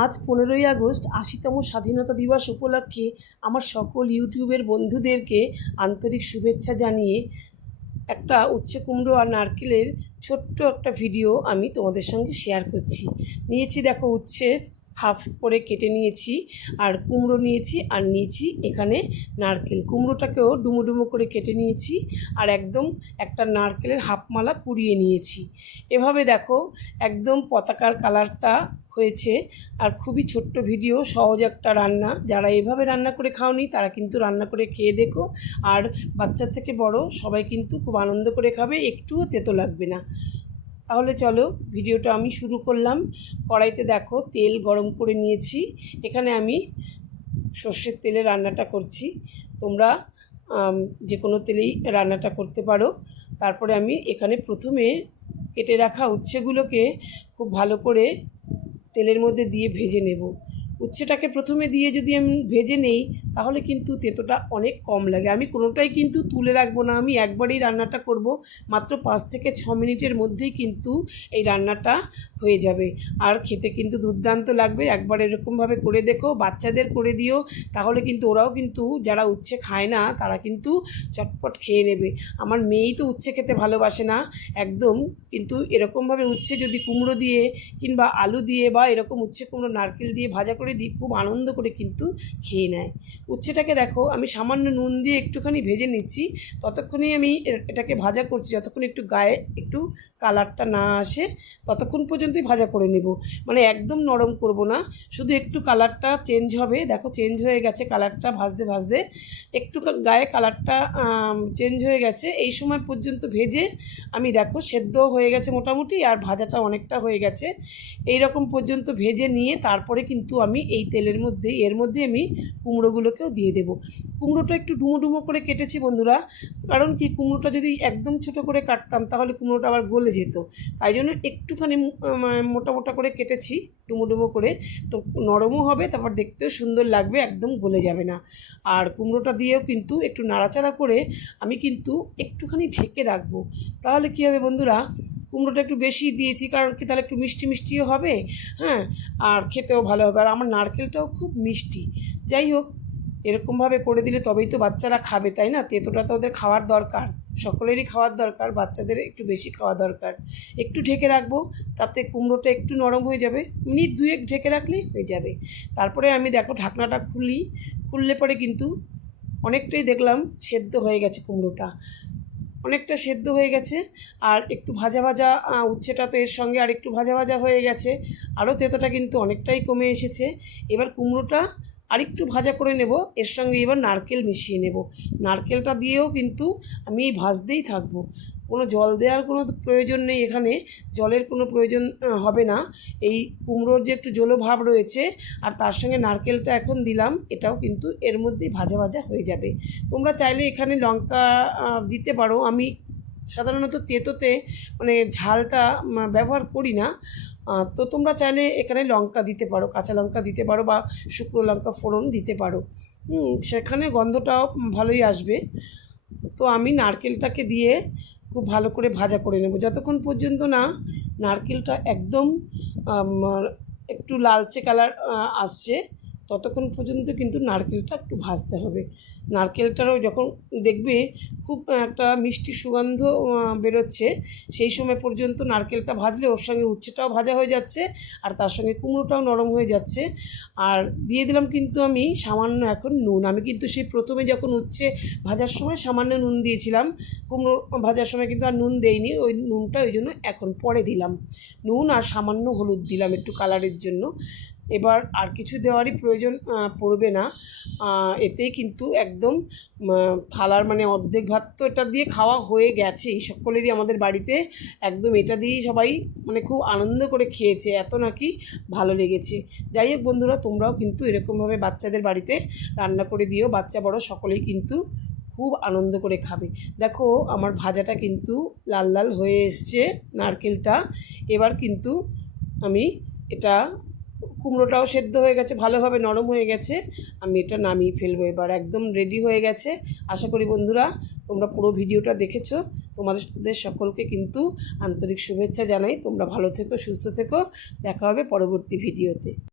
আজ 15ই আগস্ট ৮০তম স্বাধীনতা দিবস উপলক্ষে আমার সকল ইউটিউবের বন্ধুদেরকে আন্তরিক শুভেচ্ছা জানিয়ে একটা উচ্ছে কুমড়ো আর নারকেলের ছোট্ট একটা ভিডিও আমি তোমাদের সঙ্গে শেয়ার করছি। নিয়েছি দেখো উচ্ছে হাফ করে কেটে নিয়েছি, আর কুমড়ো নিয়েছি, আর নিয়েছি এখানে নারকেল। কুমড়োটাকেও ডুমো ডুমো করে কেটে নিয়েছি, আর একদম একটা নারকেলের হাফ মালা কুড়িয়ে নিয়েছি। এভাবে দেখো একদম পতাকার কালারটা হয়েছে। আর খুবই ছোট্ট ভিডিও, সহজ একটা রান্না। যারা এভাবে রান্না করে খাওনি তারা কিন্তু রান্না করে খেয়ে দেখো, আর বাচ্চা থেকে বড় সবাই কিন্তু খুব আনন্দ করে খাবে, একটুও তেতো লাগবে না। তাহলে চলো ভিডিওটা আমি শুরু করলাম। কড়াইতে দেখো তেল গরম করে নিয়েছি। এখানে আমি সর্ষের তেলে রান্নাটা করছি, তোমরা যে কোনো তেলেই রান্নাটা করতে পারো। তারপরে আমি এখানে প্রথমে কেটে রাখা উচ্ছেগুলোকে খুব ভালো করে তেলের মধ্যে দিয়ে ভেজে নেব। উচ্ছেটাকে প্রথমে দিয়ে যদি আমি ভেজে নেই তাহলে কিন্তু তেতোটা অনেক কম লাগে। আমি কোনোটাই কিন্তু তুলে রাখবো না, আমি একবারেই রান্নাটা করব। মাত্র 5 থেকে 6 মিনিটের মধ্যেই কিন্তু এই রান্নাটা হয়ে যাবে, আর খেতে কিন্তু দুর্দান্ত লাগবে। একবার এরকমভাবে করে দেখো, বাচ্চাদের করে দিও, তাহলে কিন্তু ওরাও কিন্তু যারা উচ্ছে খায় না তারা কিন্তু চটপট খেয়ে নেবে। আমার মেয়েই তো উচ্ছে খেতে ভালোবাসে না একদম, কিন্তু এরকমভাবে উচ্ছে যদি কুমড়ো দিয়ে কিংবা আলু দিয়ে বা এরকম উচ্ছে কুমড়ো নারকেল দিয়ে ভাজা করে দিই, খুব আনন্দ করে কিন্তু খেয়ে নেয়। উচ্ছেটাকে দেখো আমি সামান্য নুন দিয়ে একটুখানি ভেজে নিচ্ছি। ততক্ষণেই আমি এটাকে ভাজা করছি, যতক্ষণ একটু গায়ে একটু কালারটা না আসে ততক্ষণ পর্যন্তই ভাজা করে নেব। মানে একদম নরম করব না, শুধু একটু কালারটা চেঞ্জ হবে। দেখো চেঞ্জ হয়ে গেছে কালারটা, ভাজতে ভাজতে একটু গায়ে কালারটা চেঞ্জ হয়ে গেছে। এই সময় পর্যন্ত ভেজে আমি দেখো সেদ্ধ হয়ে গেছে মোটামুটি, আর ভাজাটা অনেকটা হয়ে গেছে। এই রকম পর্যন্ত ভেজে নিয়ে তারপরে কিন্তু আমি এই তেলের মধ্যে এর মধ্যে আমি কুমড়োগুলোকেও দিয়ে দেব। কুমড়োটা একটু ডুমো ডুমো করে কেটেছি বন্ধুরা, কারণ কি কুমড়োটা যদি একদম ছোটো করে কাটতাম তাহলে কুমড়োটা আবার গলে যেত। তাই জন্য একটুখানি মোটা মোটা করে কেটেছি ডুমো ডুমো করে, তো নরমও হবে, তারপর দেখতেও সুন্দর লাগবে, একদম গলে যাবে না। আর কুমড়োটা দিয়েও কিন্তু একটু নাড়াচাড়া করে আমি কিন্তু একটুখানি ঢেকে রাখবো। তাহলে কী হবে বন্ধুরা, কুমড়োটা একটু বেশি দিয়েছি কারণ কি তাহলে একটু মিষ্টি মিষ্টিও হবে, হ্যাঁ, আর খেতেও ভালো হবে। আর আমার নারকেলটাও খুব মিষ্টি। যাই হোক, এরকমভাবে করে দিলে তবেই তো বাচ্চারা খাবে, তাই না? তেঁতোটা তো ওদের খাওয়ার দরকার, সকলেরই খাওয়ার দরকার, বাচ্চাদের একটু বেশি খাওয়া দরকার। একটু ঢেকে রাখবো, তাতে কুমড়োটা একটু নরম হয়ে যাবে, মিনিট 2 ঢেকে রাখলেই হয়ে যাবে। তারপরে আমি দেখো ঢাকনাটা খুললে পরে কিন্তু অনেকটাই দেখলাম সেদ্ধ হয়ে গেছে কুমড়োটা, অনেকটা সেদ্ধ হয়ে গেছে। আর একটু ভাজা ভাজা উচ্ছেটা তো এর সঙ্গে আর একটু ভাজা ভাজা হয়ে গেছে, আরও তেঁতোটা কিন্তু অনেকটাই কমে এসেছে। এবার কুমড়োটা আরেকটু ভাজা করে নেব, এর সঙ্গে এবার নারকেল মিশিয়ে নেব। নারকেলটা দিয়েও কিন্তু আমি ভাজতেই থাকবো, কোনো জল দেওয়ার কোনো প্রয়োজন নেই, এখানে জলের কোনো প্রয়োজন হবে না। এই কুমড়োর যে একটু জলো ভাব রয়েছে আর তার সঙ্গে নারকেলটা এখন দিলাম, এটাও কিন্তু এর মধ্যেই ভাজা ভাজা হয়ে যাবে। তোমরা চাইলে এখানে লঙ্কা দিতে পারো, আমি সাধারণত তেঁতোতে মানে ঝালটা ব্যবহার করি না, তো তোমরা চাইলে এখানে লঙ্কা দিতে পারো, কাঁচা লঙ্কা দিতে পারো বা শুকনো লঙ্কা ফোড়ন দিতে পারো, সেখানে গন্ধটাও ভালোই আসবে। তো আমি নারকেলটাকে দিয়ে খুব ভালো করে ভাজা করে নেব, যতক্ষণ পর্যন্ত না নারকেলটা একদম একটু লালচে কালার আসছে ততক্ষণ পর্যন্ত কিন্তু নারকেলটা একটু ভাজতে হবে। নারকেলটারও যখন দেখবে খুব একটা মিষ্টি সুগন্ধ বেরোচ্ছে, সেই সময় পর্যন্ত নারকেলটা ভাজলে ওর সঙ্গে উচ্ছেটাও ভাজা হয়ে যাচ্ছে, আর তার সঙ্গে কুমড়োটাও নরম হয়ে যাচ্ছে। আর দিয়ে দিলাম কিন্তু আমি সামান্য এখন নুন। আমি কিন্তু সেই প্রথমে যখন উচ্ছে ভাজার সময় সামান্য নুন দিয়েছিলাম, কুমড়ো ভাজার সময় কিন্তু আর নুন দেইনি, ওই নুনটা ওই জন্য এখন পরে দিলাম। নুন আর সামান্য হলুদ দিলাম একটু কালারের জন্য। এবার আর কিছু দেওয়ারই প্রয়োজন পড়বে না, এতেই কিন্তু একদম থালার মানে অর্ধেক ভাত তো এটা দিয়ে খাওয়া হয়ে গেছেই সকলেরই আমাদের বাড়িতে। একদম এটা দিয়েই সবাই মানে খুব আনন্দ করে খেয়েছে, এত নাকি ভালো লেগেছে। যাই হোক বন্ধুরা, তোমরাও কিন্তু এরকমভাবে বাচ্চাদের বাড়িতে রান্না করে দিও, বাচ্চা বড় সকলেই কিন্তু খুব আনন্দ করে খাবে। দেখো আমার ভাজাটা কিন্তু লাল লাল হয়ে এসছে নারকেলটা। এবার কিন্তু আমি এটা, কুমড়োটাও সেদ্ধ হয়ে গেছে, ভালোভাবে নরম হয়ে গেছে, আমি এটা নামিয়ে ফেলবো। এবার একদম রেডি হয়ে গেছে। আশা করি বন্ধুরা তোমরা পুরো ভিডিওটা দেখেছো। তোমাদের সকলকে কিন্তু আন্তরিক শুভেচ্ছা জানাই। তোমরা ভালো থেকো, সুস্থ থেকো, দেখা হবে পরবর্তী ভিডিওতে।